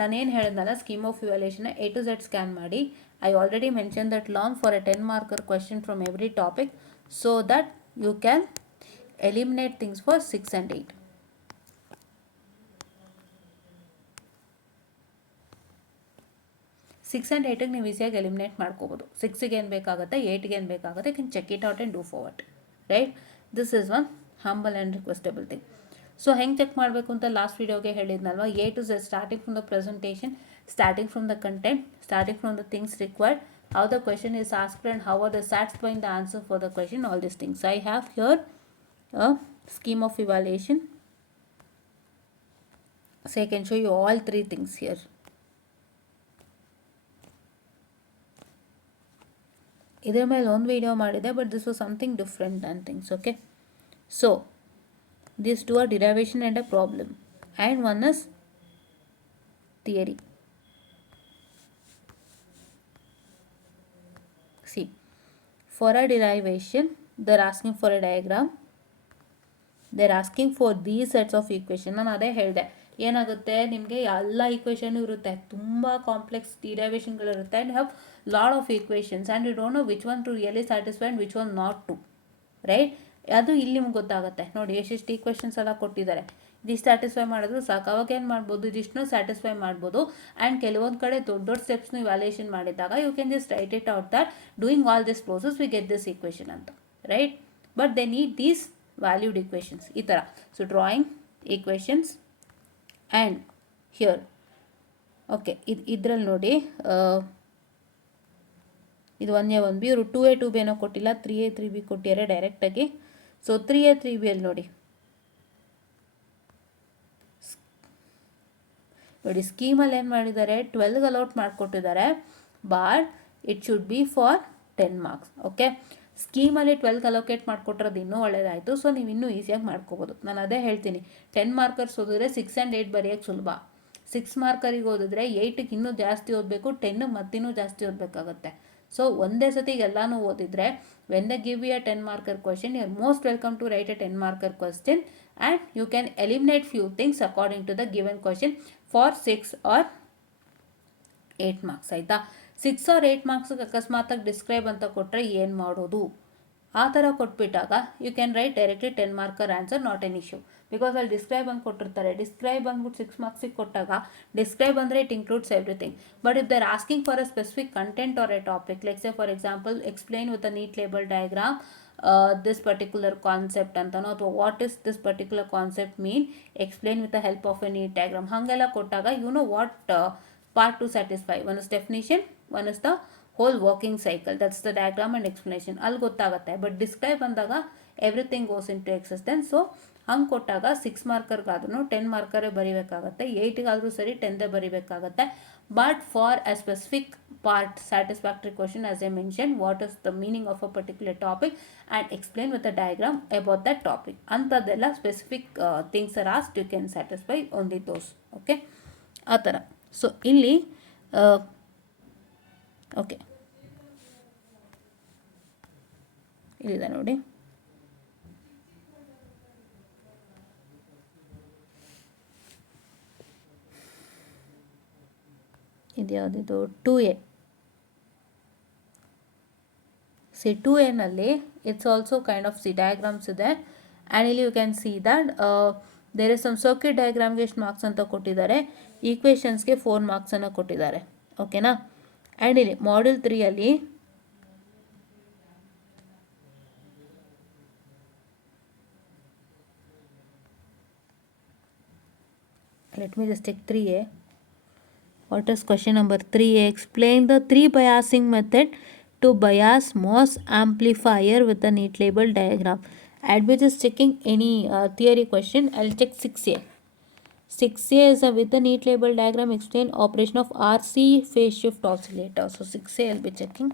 ನಾನೇನು ಹೇಳಿದ್ನಲ್ಲ, ಸ್ಕೀಮ್ ಆಫ್ ಇವ್ಯಾಲ್ಯೂಯೇಷನ್ನ A to Z ಸ್ಕ್ಯಾನ್ ಮಾಡಿ. I already mentioned that learn for a 10 marker question from every topic so that you can eliminate things for 6 and 8. Six and 8ಗೆ ನೀವು ಈಸಿಯಾಗಿ eliminate ಮಾಡ್ಕೋಬೋದು. 6ಗೆ ಏನು ಬೇಕಾಗುತ್ತೆ, 8ಗೆ ಏನು ಬೇಕಾಗುತ್ತೆ, can check it out and do forward. Right, this is one humble and requestable thing. So ಹೆಂಗೆ ಚೆಕ್ ಮಾಡಬೇಕು ಅಂತ ಲಾಸ್ಟ್ ವೀಡಿಯೋಗೆ ಹೇಳಿದ್ನಲ್ವ, A to Z, starting from the presentation, starting from the content, starting from the things required, how the question is asked and how are the satisfying the answer for the question, all these things. I have here a scheme of evaluation. So I can show you all 3 things here. ಇದರ ಮೇಲೆ ಒಂದು video ಮಾಡಿದೆ, but this was something different than things. Okay, so these 2 are derivation and a problem, and one is theory. See, for a derivation they are asking for a diagram, they are asking for these sets of equation. ನಾನು ಅದೇ ಹೇಳಿದೆ, ಏನಾಗುತ್ತೆ ನಿಮಗೆ ಎಲ್ಲ equation ಇರುತ್ತೆ, ತುಂಬ complex ಡಿರೈವೇಷನ್ಗಳಿರುತ್ತೆ, and have lot of equations and you don't know which one to really satisfy and which one not to. Right, ಅದು ಇಲ್ಲಿ ನಿಮ್ಗೆ ಗೊತ್ತಾಗುತ್ತೆ. ನೋಡಿ, ಎಷ್ಟೆಷ್ಟು ಈಕ್ವೇಷನ್ಸ್ ಎಲ್ಲ ಕೊಟ್ಟಿದ್ದಾರೆ, ಇದಿಷ್ಟು ಸ್ಯಾಟಿಸ್ಫೈ ಮಾಡಿದ್ರು ಸಾಕು. ಅವಾಗ ಏನು ಮಾಡ್ಬೋದು, ಇದಿಷ್ಟನ್ನು ಸ್ಯಾಟಿಸ್ಫೈ ಮಾಡ್ಬೋದು. ಆ್ಯಂಡ್ ಕೆಲವೊಂದು ಕಡೆ ದೊಡ್ಡ ದೊಡ್ಡ ಸ್ಟೆಪ್ಸ್ನು ಇವ್ಯಾಲ್ಯೂಯೇಷನ್ ಮಾಡಿದಾಗ you can just write it out that doing all this process we get this equation ಅಂತ. Right, but they need these valued equations ಈ ಥರ. So drawing equations and here okay, ಇದರಲ್ಲಿ ನೋಡಿ, ಇದು 1A 1B, ಇವರು 2A 2B ಏನೋ ಕೊಟ್ಟಿಲ್ಲ, 3A 3B ಕೊಟ್ಟಿದ್ದಾರೆ ಡೈರೆಕ್ಟಾಗಿ. ಸೊ 3A 3Bಯಲ್ಲಿ ನೋಡಿ ಸ್ಕೀಮಲ್ಲಿ ಏನು ಮಾಡಿದ್ದಾರೆ, 12ಗೆ ಅಲೌಟ್ ಮಾಡಿಕೊಟ್ಟಿದ್ದಾರೆ, but it should be for 10 marks. Okay, ಸ್ಕೀಮಲ್ಲಿ 12ಗೆ ಅಲೋಕೇಟ್ ಮಾಡಿಕೊಟ್ಟಿರೋದು ಇನ್ನೂ ಒಳ್ಳೆಯದಾಯಿತು. ಸೊ ನೀವು ಇನ್ನೂ ಈಸಿಯಾಗಿ ಮಾಡ್ಕೋಬೋದು. ನಾನು ಅದೇ ಹೇಳ್ತೀನಿ, 10 ಮಾರ್ಕರ್ಸ್ ಓದಿದ್ರೆ 6 ಆ್ಯಂಡ್ 8 ಬರೆಯೋಕ್ಕೆ ಸುಲಭ. 6 ಮಾರ್ಕರಿಗೆ ಓದಿದ್ರೆ 8ಗೆ ಇನ್ನೂ ಜಾಸ್ತಿ ಓದಬೇಕು, 10ಗೆ ಮತ್ತಿನ್ನೂ ಜಾಸ್ತಿ ಓದಬೇಕಾಗುತ್ತೆ. ಸೊ ಒಂದೇ ಸತಿಗೆ ಎಲ್ಲನೂ ಓದಿದ್ರೆ when they give you a 10 marker question, you are most welcome to write a 10 marker question and you can eliminate few things according to the given question for 6 or 8 marks. ಆಯಿತಾ, 6 or 8 ಮಾರ್ಕ್ಸ್ಗೆ ಅಕಸ್ಮಾತಾಗಿ describe ಅಂತ ಕೊಟ್ಟರೆ ಏನು ಮಾಡೋದು, ಆ ಥರ ಕೊಟ್ಬಿಟ್ಟಾಗ you can write directly 10 marker answer, not an issue. Because ಅಲ್ಲಿ ಡಿಸ್ಕ್ರೈಬ್ ಅಂತ ಕೊಟ್ಟಿರ್ತಾರೆ, ಡಿಸ್ಕ್ರೈಬ್ ಅಂದ್ಬಿಟ್ಟು 6 ಮಾರ್ಕ್ಸಿಗೆ ಕೊಟ್ಟಾಗ ಡಿಸ್ಕ್ರೈಬ್ ಅಂದರೆ it includes everything. But if they are asking for a specific content or a topic, like say for example explain with a neat label diagram this particular concept ಅಂತನೋ, ಅಥವಾ what is this particular concept mean, explain with the help of a neat diagram, ಹಾಗೆಲ್ಲ ಕೊಟ್ಟಾಗ you know what part to satisfy. One is definition, one is the whole working cycle, that's the diagram and explanation. ಅಲ್ಲಿ ಗೊತ್ತಾಗುತ್ತೆ. But describe ಅಂದಾಗ everything goes in to existence. So ಹಂಗೆ ಕೊಟ್ಟಾಗ 6 ಮಾರ್ಕರ್ಗಾದ್ರೂ 10 ಮಾರ್ಕರೇ ಬರೀಬೇಕಾಗತ್ತೆ, 8ಗಾದರೂ ಸರಿ 10ದೇ ಬರೀಬೇಕಾಗತ್ತೆ. But for a specific part satisfactory question, as I mentioned, what is the meaning of a particular topic and explain with a diagram about that topic, ಅಂಥದ್ದೆಲ್ಲ specific things are asked, you can satisfy only those. Okay, ಆ ಥರ. So ಇಲ್ಲಿ okay, ಇಲ್ಲಿದೆ ನೋಡಿ, ಇದು ಯಾವುದಿದು 2A. See 2Aನಲ್ಲಿ it's also kind of diagrams ಇದೆ. ಆ್ಯಂಡ್ ಇಲ್ಲಿ you can see that there is some circuit ಡಯಾಗ್ರಾಮ್ಗೆ ಎಷ್ಟು ಮಾರ್ಕ್ಸ್ ಅಂತ ಕೊಟ್ಟಿದ್ದಾರೆ, ಈಕ್ವೇಷನ್ಸ್ಗೆ 4 ಮಾರ್ಕ್ಸನ್ನು ಕೊಟ್ಟಿದ್ದಾರೆ. ಓಕೆನಾ. ಆ್ಯಂಡ್ ಇಲ್ಲಿ module 3ಅಲ್ಲಿ let me just take 3A. What is question number 3A? Explain the 3 biasing method to bias MOS amplifier with a neat label diagram. I'll be just checking any theory question. I'll check 6A. 6A is with a neat label diagram. Explain operation of RC phase shift oscillator. So 6A I'll be checking.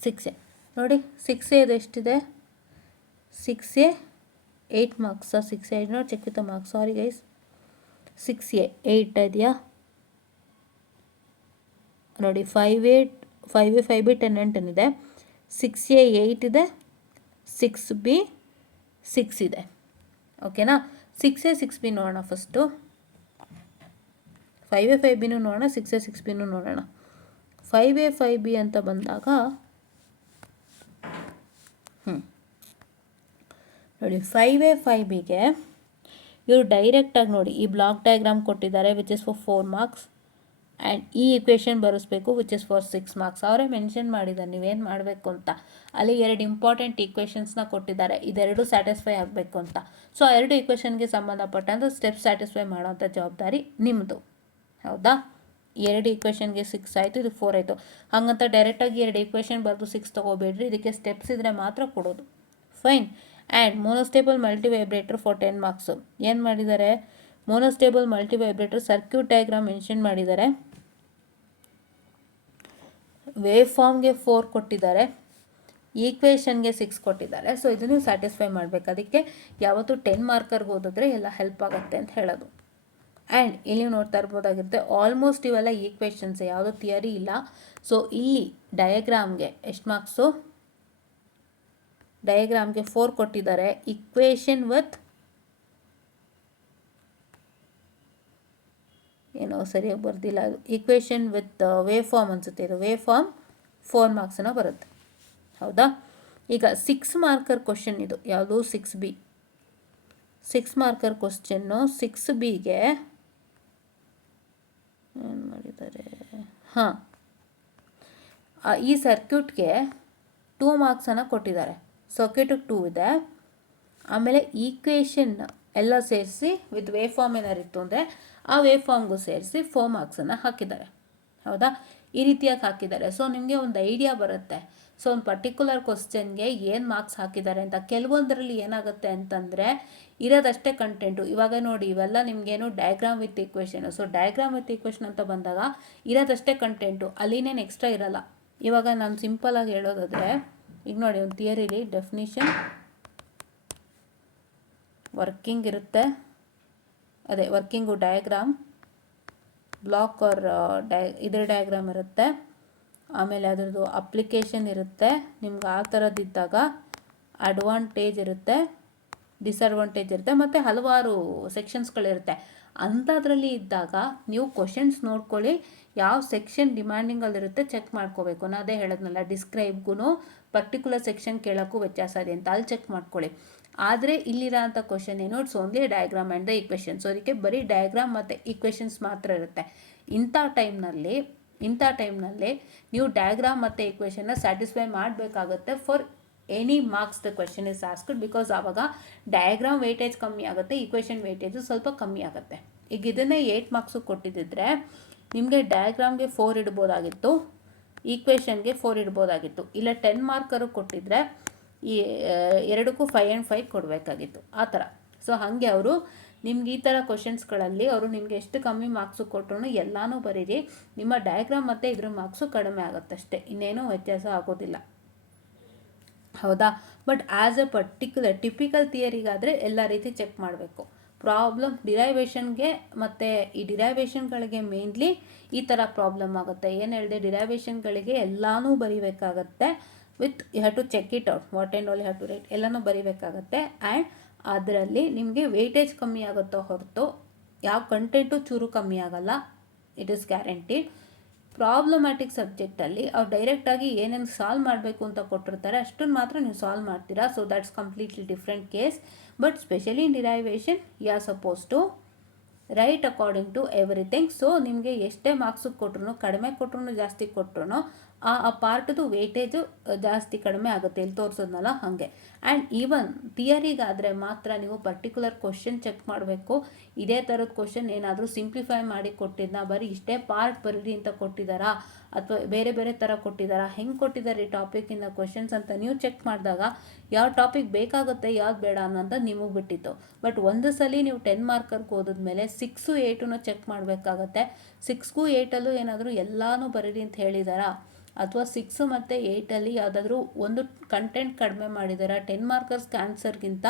Six A ನೋಡಿ. 6A ಎಷ್ಟಿದೆ? 6A 8 marks. 6A ನೋಡಿ check with marks. Sorry guys, 6A 8 ಇದೆಯಾ ನೋಡಿ. 5A 5B 10 and 10 ಇದೆ. 6A 8 ಇದೆ. 6B 6 ಇದೆ. ಓಕೆನಾ. 6A 6B ನೋಡೋಣ ಫಸ್ಟು. 5A 5Bನೂ ನೋಡೋಣ, 6A 6Bನೂ ನೋಡೋಣ. 5A 5B ಅಂತ ಬಂದಾಗ ನೋಡಿ 5A 5Bಗೆ ಇವರು ಡೈರೆಕ್ಟಾಗಿ ನೋಡಿ ಈ ಬ್ಲಾಕ್ ಡಯಾಗ್ರಾಮ್ ಕೊಟ್ಟಿದ್ದಾರೆ which is for 4 marks. And ಈ ಇಕ್ವೇಷನ್ ಬರೆಸ್ಬೇಕು ವಿಚ್ ಇಸ್ ಫಾರ್ 6 ಮಾರ್ಕ್ಸ್. ಅವರೇ ಮೆನ್ಷನ್ ಮಾಡಿದ್ದಾರೆ ನೀವೇನು ಮಾಡಬೇಕು ಅಂತ. ಅಲ್ಲಿ 2 ಇಂಪಾರ್ಟೆಂಟ್ ಈಕ್ವೇಷನ್ಸ್ನ ಕೊಟ್ಟಿದ್ದಾರೆ, ಇದೆರಡು ಸ್ಯಾಟಿಸ್ಫೈ ಆಗಬೇಕು ಅಂತ. ಸೊ ಆ 2 ಈಕ್ವೇಷನ್ಗೆ ಸಂಬಂಧಪಟ್ಟಂಥ ಸ್ಟೆಪ್ ಸ್ಯಾಟಿಸ್ಫೈ ಮಾಡೋವಂಥ ಜವಾಬ್ದಾರಿ ನಿಮ್ಮದು. ಹೌದಾ. 2 ಈಕ್ವೇಷನ್ಗೆ 6 ಆಯಿತು, ಇದು 4 ಆಯಿತು. ಹಾಗಂತ ಡೈರೆಕ್ಟಾಗಿ 2 ಈಕ್ವೇಷನ್ ಬರೆದು 6 ತೊಗೋಬೇಡ್ರಿ, ಇದಕ್ಕೆ ಸ್ಟೆಪ್ಸ್ ಇದ್ದರೆ ಮಾತ್ರ ಕೊಡೋದು. Fine. And monostable multivibrator for 10 marks ಏನು ಮಾಡಿದ್ದಾರೆ? Monostable multivibrator circuit diagram mention ಮಾಡಿದ್ದಾರೆ. ವೇವ್ ಫಾರ್ಮ್ಗೆ 4 ಕೊಟ್ಟಿದ್ದಾರೆ, ಈಕ್ವೇಷನ್ಗೆ 6 ಕೊಟ್ಟಿದ್ದಾರೆ. ಸೊ ಇದನ್ನು ಸ್ಯಾಟಿಸ್ಫೈ ಮಾಡಬೇಕು. ಅದಕ್ಕೆ ಯಾವತ್ತೂ 10 ಮಾರ್ಕರ್ಗೆ ಓದಿದ್ರೆ ಎಲ್ಲ ಹೆಲ್ಪ್ ಆಗುತ್ತೆ ಅಂತ ಹೇಳೋದು. ಆ್ಯಂಡ್ ಇಲ್ಲಿ ನೋಡ್ತಾ ಇರ್ಬೋದಾಗಿರುತ್ತೆ ಆಲ್ಮೋಸ್ಟ್ ಇವೆಲ್ಲ ಈಕ್ವೇಷನ್ಸ್, ಯಾವುದೋ ಥಿಯರಿ ಇಲ್ಲ. ಸೊ ಇಲ್ಲಿ ಡಯಾಗ್ರಾಮ್ಗೆ ಎಷ್ಟು ಮಾರ್ಕ್ಸು? ಡಯಾಗ್ರಾಮ್ಗೆ 4 ಕೊಟ್ಟಿದ್ದಾರೆ. ಇಕ್ವೇಷನ್ ವಿತ್ ಏನೋ ಸರಿಯಾಗಿ ಬರ್ದಿಲ್ಲ, ಅದು ಈಕ್ವೇಷನ್ ವಿತ್ ವೇವ್ ಫಾರ್ಮ್ ಅನಿಸುತ್ತೆ. ಇದು ವೇವ್ ಫಾರ್ಮ್ 4 ಮಾರ್ಕ್ಸನ್ನು ಬರುತ್ತೆ. ಹೌದಾ. ಈಗ 6 ಮಾರ್ಕರ್ ಕ್ವಶನ್ ಇದು ಯಾವುದು? 6B 6 marker question. 6Bಗೆ ಏನು ಮಾಡಿದ್ದಾರೆ? ಹಾಂ, ಈ ಸರ್ಕ್ಯೂಟ್ಗೆ 2 ಮಾರ್ಕ್ಸನ್ನು ಕೊಟ್ಟಿದ್ದಾರೆ. ಸರ್ಕ್ಯೂಟಿಗೆ 2 ಇದೆ. ಆಮೇಲೆ ಈಕ್ವೇಷನ್ ಎಲ್ಲ ಸೇರಿಸಿ ವಿತ್ ವೇವ್ ಫಾರ್ಮ್ ಏನಾರು ಇತ್ತು ಅಂದರೆ ಆ ವೇವ್ ಫಾರ್ಮ್ಗೂ ಸೇರಿಸಿ 4 ಮಾರ್ಕ್ಸನ್ನು ಹಾಕಿದ್ದಾರೆ. ಹೌದಾ. ಈ ರೀತಿಯಾಗಿ ಹಾಕಿದ್ದಾರೆ. ಸೊ ನಿಮಗೆ ಒಂದು ಐಡಿಯಾ ಬರುತ್ತೆ. ಸೊ ಒಂದು ಪರ್ಟಿಕ್ಯುಲರ್ ಕ್ವಶನ್ಗೆ ಏನು ಮಾರ್ಕ್ಸ್ ಹಾಕಿದ್ದಾರೆ ಅಂತ. ಕೆಲವೊಂದರಲ್ಲಿ ಏನಾಗುತ್ತೆ ಅಂತಂದರೆ ಇರೋದಷ್ಟೇ ಕಂಟೆಂಟು. ಇವಾಗ ನೋಡಿ ಇವೆಲ್ಲ ನಿಮಗೇನು diagram with equation. So diagram with equation ಅಂತ ಬಂದಾಗ ಇರೋದಷ್ಟೇ ಕಂಟೆಂಟು, ಅಲ್ಲಿನೇನು ಎಕ್ಸ್ಟ್ರಾ ಇರಲ್ಲ. ಇವಾಗ ನಾನು ಸಿಂಪಲಾಗಿ ಹೇಳೋದಾದರೆ ಈಗ ನೋಡಿ ಒಂದು ಥಿಯರಿಲಿ ಡೆಫಿನಿಷನ್, ವರ್ಕಿಂಗ್ ಇರುತ್ತೆ, ಅದೇ ವರ್ಕಿಂಗು ಡಯಾಗ್ರಾಮ್, ಬ್ಲಾಕ್ ಆರ್ ಇದ್ರ ಡಯಾಗ್ರಾಮ್ ಇರುತ್ತೆ. ಆಮೇಲೆ ಅದರದ್ದು ಅಪ್ಲಿಕೇಶನ್ ಇರುತ್ತೆ. ನಿಮ್ಗೆ ಆ ಥರದ್ದಿದ್ದಾಗ ಅಡ್ವಾಂಟೇಜ್ ಇರುತ್ತೆ, ಡಿಸಡ್ವಾಂಟೇಜ್ ಇರುತ್ತೆ, ಮತ್ತು ಹಲವಾರು ಸೆಕ್ಷನ್ಸ್ಗಳಿರುತ್ತೆ. ಅಂಥದ್ರಲ್ಲಿ ಇದ್ದಾಗ ನೀವು ಕ್ವಶನ್ಸ್ ನೋಡ್ಕೊಳ್ಳಿ, ಯಾವ ಸೆಕ್ಷನ್ ಡಿಮ್ಯಾಂಡಿಂಗಲ್ಲಿರುತ್ತೆ ಚೆಕ್ ಮಾಡ್ಕೋಬೇಕು. ನಾನು ಅದೇ ಹೇಳೋದ್ನಲ್ಲ, ಡಿಸ್ಕ್ರೈಬ್ಗೂ ಪರ್ಟಿಕ್ಯುಲರ್ ಸೆಕ್ಷನ್ ಕೇಳೋಕ್ಕೂ ವ್ಯತ್ಯಾಸ ಇದೆ ಅಂತ ಅಲ್ಲಿ ಚೆಕ್ ಮಾಡ್ಕೊಳ್ಳಿ. ಆದರೆ ಇಲ್ಲಿರೋ ಅಂಥ ಕ್ವಶನ್ ಏನು? It's only diagram and the equation. So ಅದಕ್ಕೆ ಬರೀ ಡಯಾಗ್ರಾಮ್ ಮತ್ತು ಈಕ್ವೇಷನ್ಸ್ ಮಾತ್ರ ಇರುತ್ತೆ. ಇಂಥ ಟೈಮ್ನಲ್ಲಿ ನೀವು ಡಯಾಗ್ರಾಮ್ ಮತ್ತು ಈಕ್ವೇಷನ್ನ ಸ್ಯಾಟಿಸ್ಫೈ ಮಾಡಬೇಕಾಗುತ್ತೆ for any marks the question is asked. Because ಆವಾಗ ಡಯಾಗ್ರಾಮ್ ವೇಟೇಜ್ ಕಮ್ಮಿ ಆಗುತ್ತೆ, ಈಕ್ವೇಷನ್ ವೇಟೇಜು ಸ್ವಲ್ಪ ಕಮ್ಮಿ ಆಗುತ್ತೆ. ಈಗ ಇದನ್ನೇ 8 ಮಾರ್ಕ್ಸು ಕೊಟ್ಟಿದ್ದಿದ್ರೆ ನಿಮಗೆ ಡಯಾಗ್ರಾಮ್ಗೆ 4 ಇಡ್ಬೋದಾಗಿತ್ತು, ಈಕ್ವೇಷನ್ಗೆ 4 ಇಡ್ಬೋದಾಗಿತ್ತು. ಇಲ್ಲ 10 ಮಾರ್ಕರು ಕೊಟ್ಟಿದ್ರೆ ಈ ಎರಡಕ್ಕೂ 5 and 5 ಕೊಡಬೇಕಾಗಿತ್ತು, ಆ ಥರ. ಸೊ ಹಾಗೆ ಅವರು ನಿಮ್ಗೆ ಈ ಥರ ಕ್ವಶನ್ಸ್ಗಳಲ್ಲಿ ಅವರು ನಿಮಗೆ ಎಷ್ಟು ಕಮ್ಮಿ ಮಾರ್ಕ್ಸು ಕೊಟ್ಟರು ಎಲ್ಲನೂ ಬರೀರಿ. ನಿಮ್ಮ ಡಯಾಗ್ರಾಮ್ ಮತ್ತು ಇದ್ರ ಮಾರ್ಕ್ಸು ಕಡಿಮೆ ಆಗುತ್ತಷ್ಟೇ, ಇನ್ನೇನೂ ವ್ಯತ್ಯಾಸ ಆಗೋದಿಲ್ಲ. ಹೌದಾ. But as a particular typical ಥಿಯರಿಗಾದರೆ ಎಲ್ಲ ರೀತಿ ಚೆಕ್ ಮಾಡಬೇಕು. ಪ್ರಾಬ್ಲಮ್ ಡಿರೈವೇಷನ್ಗೆ ಮತ್ತು ಈ ಡಿರೈವೇಷನ್ಗಳಿಗೆ ಮೇನ್ಲಿ ಈ ಥರ ಪ್ರಾಬ್ಲಮ್ ಆಗುತ್ತೆ. ಏನು ಹೇಳಿದೆ, ಡಿರೈವೇಷನ್ಗಳಿಗೆ ಎಲ್ಲನೂ ಬರೀಬೇಕಾಗತ್ತೆ. With you have to check it out what and all you have to write ಎಲ್ಲನೂ ಬರೀಬೇಕಾಗತ್ತೆ. ಆ್ಯಂಡ್ ಅದರಲ್ಲಿ ನಿಮಗೆ ವೇಟೇಜ್ ಕಮ್ಮಿ ಆಗುತ್ತೋ ಹೊರತು ಯಾವ ಕಂಟೆಂಟು ಚೂರು ಕಮ್ಮಿ ಆಗಲ್ಲ, ಇಟ್ ಈಸ್ ಗ್ಯಾರಂಟಿಡ್. ಪ್ರಾಬ್ಲಮ್ಯಾಟಿಕ್ ಸಬ್ಜೆಕ್ಟಲ್ಲಿ ಅವ್ರು ಡೈರೆಕ್ಟಾಗಿ ಏನೇನು ಸಾಲ್ವ್ ಮಾಡಬೇಕು ಅಂತ ಕೊಟ್ಟಿರ್ತಾರೆ ಅಷ್ಟನ್ನು ಮಾತ್ರ ನೀವು ಸಾಲ್ವ್ ಮಾಡ್ತೀರಾ. So that's completely different case. But specially in derivation you are suppose to write according to everything. So ನಿಮಗೆ ಎಷ್ಟೇ ಮಾರ್ಕ್ಸಿಗೆ ಕೊಟ್ರು, ಕಡಿಮೆ ಕೊಟ್ರು ಜಾಸ್ತಿ ಕೊಟ್ರು ಆ ಪಾರ್ಟ್ದು ವೇಟೇಜು ಜಾಸ್ತಿ ಕಡಿಮೆ ಆಗುತ್ತೆ, ಇಲ್ಲಿ ತೋರಿಸೋದ್ನಲ್ಲ ಹಾಗೆ. ಆ್ಯಂಡ್ ಈವನ್ ಥಿಯರಿಗಾದರೆ ಮಾತ್ರ ನೀವು ಪರ್ಟಿಕ್ಯುಲರ್ ಕ್ವಶನ್ ಚೆಕ್ ಮಾಡಬೇಕು. ಇದೇ ಥರದ ಕ್ವಶನ್ ಏನಾದರೂ ಸಿಂಪ್ಲಿಫೈ ಮಾಡಿ ಕೊಟ್ಟಿದ್ದನ್ನ, ಬರೀ ಇಷ್ಟೇ ಪಾರ್ಟ್ ಬರೀರಿ ಅಂತ ಕೊಟ್ಟಿದ್ದಾರಾ ಅಥವಾ ಬೇರೆ ಬೇರೆ ಥರ ಕೊಟ್ಟಿದ್ದಾರಾ, ಹೆಂಗೆ ಕೊಟ್ಟಿದ್ದಾರೆ ಈ ಟಾಪಿಕಿಂದ ಕ್ವಶನ್ಸ್ ಅಂತ ನೀವು ಚೆಕ್ ಮಾಡಿದಾಗ ಯಾವ ಟಾಪಿಕ್ ಬೇಕಾಗುತ್ತೆ ಯಾವ್ದು ಬೇಡ ಅನ್ನೋಂಥ ನಿಮಗೆ ಬಿಟ್ಟಿತ್ತು. ಬಟ್ ಒಂದು ಸಲ ನೀವು 10 ಮಾರ್ಕರ್ಗೆ ಓದಿದ್ಮೇಲೆ 6, 8 ಚೆಕ್ ಮಾಡಬೇಕಾಗತ್ತೆ. 6ಗೂ 8ಅಲ್ಲೂ ಏನಾದರೂ ಎಲ್ಲನೂ ಬರೀರಿ ಅಂತ ಹೇಳಿದಾರಾ, ಅಥವಾ 6 ಮತ್ತು 8ಅಲ್ಲಿ ಯಾವುದಾದ್ರೂ ಒಂದು ಕಂಟೆಂಟ್ ಕಡಿಮೆ ಮಾಡಿದಾರಾ 10 ಮಾರ್ಕರ್ಸ್ಗೆ ಆನ್ಸರ್ಗಿಂತ,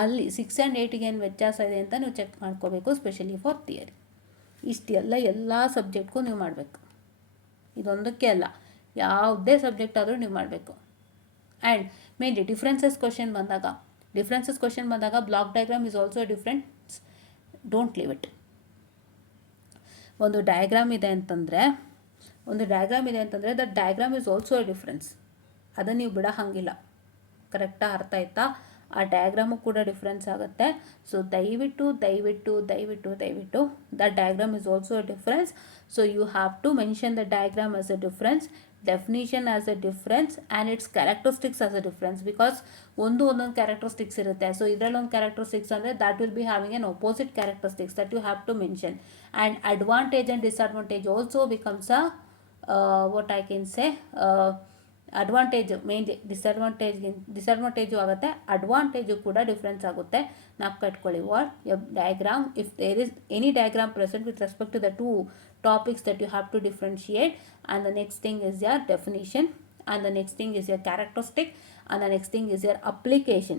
ಅಲ್ಲಿ 6 ಆ್ಯಂಡ್ 8ಗೆ ಏನು ವ್ಯತ್ಯಾಸ ಇದೆ ಅಂತ ನೀವು ಚೆಕ್ ಮಾಡ್ಕೋಬೇಕು, ಸ್ಪೆಷಲಿ ಫಾರ್ ಥಿಯರಿ. ಇಷ್ಟೆಲ್ಲ ಎಲ್ಲ ಸಬ್ಜೆಕ್ಟ್ಗೂ ನೀವು ಮಾಡಬೇಕು, ಇದೊಂದಕ್ಕೆ ಅಲ್ಲ, ಯಾವುದೇ ಸಬ್ಜೆಕ್ಟ್ ಆದರೂ ನೀವು ಮಾಡಬೇಕು. ಆ್ಯಂಡ್ ಮೇನ್ಲಿ ಡಿಫ್ರೆನ್ಸಸ್ ಕ್ವಶನ್ ಬಂದಾಗ block diagram is also different. Don't leave it. ಒಂದು ಡಯಾಗ್ರಾಮ್ ಇದೆ ಅಂತಂದರೆ that diagram is also a difference. ಅದನ್ನು ನೀವು ಬಿಡೋ ಹಾಗಿಲ್ಲ. ಕರೆಕ್ಟಾಗಿ ಅರ್ಥ ಆಯ್ತಾ? ಆ ಡಯಾಗ್ರಾಮು ಕೂಡ ಡಿಫ್ರೆನ್ಸ್ ಆಗುತ್ತೆ. ಸೊ ದಯವಿಟ್ಟು the diagram is also a difference. So you have to mention the diagram as a difference, definition as a difference and its characteristics as a difference. Because ಒಂದೊಂದು ಕ್ಯಾರೆಕ್ಟರಿಸ್ಟಿಕ್ಸ್ ಇರುತ್ತೆ. So ಇದರಲ್ಲೊಂದು characteristics ಅಂದರೆ that will be having an opposite characteristics that you have to mention. And advantage and disadvantage also becomes a what I can say, advantage mainly disadvantage ಆಗುತ್ತೆ, advantage ಕೂಡ difference ಆಗುತ್ತೆ. ನಾವು ಕಟ್ಕೊಳ್ಳಿ what diagram, if there is any diagram present with respect to the two topics that you have to differentiate, and the next thing is your definition, and the next thing is your characteristic, and the next thing is your application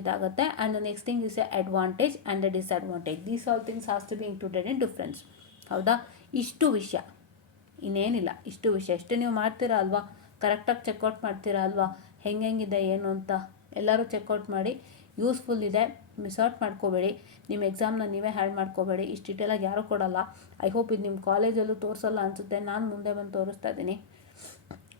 ಇದಾಗುತ್ತೆ, and the next thing is your advantage and the disadvantage. These all things has to be included in difference. ಹೌದಾ? ಇಷ್ಟು ವಿಷಯ, ಇನ್ನೇನಿಲ್ಲ. ಇಷ್ಟು ನೀವು ಮಾಡ್ತೀರಾ ಅಲ್ವಾ, ಕರೆಕ್ಟಾಗಿ ಚೆಕ್ಔಟ್ ಮಾಡ್ತೀರಾ ಅಲ್ವಾ, ಹೆಂಗಿದೆ ಏನು ಅಂತ ಎಲ್ಲರೂ ಚೆಕ್ಔಟ್ ಮಾಡಿ. ಯೂಸ್ಫುಲ್ ಇದೆ, ಮಿಸ್ ಔಟ್ ಮಾಡ್ಕೋಬೇಡಿ. ನಿಮ್ಮ ಎಕ್ಸಾಮ್ನ ನೀವೇ ಹಾಳು ಮಾಡ್ಕೋಬೇಡಿ. ಇಷ್ಟು ಡೀಟೇಲಾಗಿ ಯಾರೂ ಕೊಡಲ್ಲ. ಐ ಹೋಪ್ ಇದು ನಿಮ್ಮ ಕಾಲೇಜಲ್ಲೂ ತೋರಿಸಲ್ಲ ಅನಿಸುತ್ತೆ. ನಾನು ಮುಂದೆ ಬಂದು ತೋರಿಸ್ತಾ ಇದ್ದೀನಿ,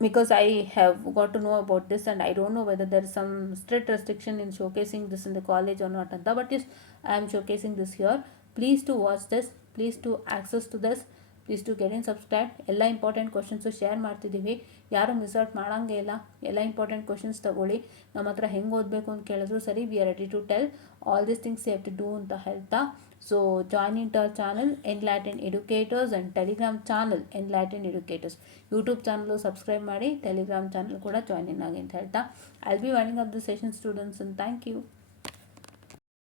because I have got to know about this and I don't know whether there is some strict restriction in showcasing this in the college or not ಅಂತ. But is I am showcasing this here. Please to watch this, please to access to this, please to get in subscribe. ಎಲ್ಲ important questions share ಮಾಡ್ತಿದ್ದೀವಿ, ಯಾರೂ miss out ಮಾಡೋಂಗೇ ಇಲ್ಲ. ಎಲ್ಲ important questions ತೊಗೊಳ್ಳಿ. ನಮ್ಮ ಹತ್ರ ಹೆಂಗೆ ಓದಬೇಕು ಅಂತ ಕೇಳಿದ್ರು ಸರಿ, we are ready to tell all this things you have to do ಅಂತ ಹೇಳ್ತಾ. So join in to our channel enlighten educators and Telegram channel enlighten educators. YouTube channel subscribe ಮಾಡಿ, ಟೆಲಿಗ್ರಾಮ್ ಚಾನಲ್ ಕೂಡ ಜಾಯ್ನ್ ಇನ್ ಆಗಿ ಅಂತ ಹೇಳ್ತಾ, I will be winding up the session students, and thank you.